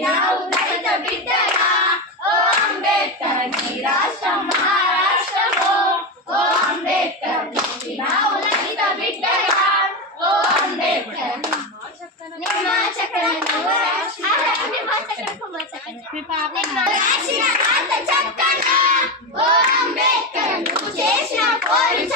పుట్టినావు దళిత బిడ్డగా ఓ అంబేద్కర్ నీ రాష్ట్రం మహారాష్ట్రమో ఓ అంబేద్కర్ పుట్టినావు దళిత బిడ్డగా ఓ అంబేద్కర్ నిమ్మ చక్ర రాసిన రాత చక్కన ఓ అంబేద్కర్ నువ్వు చేసిన పోరు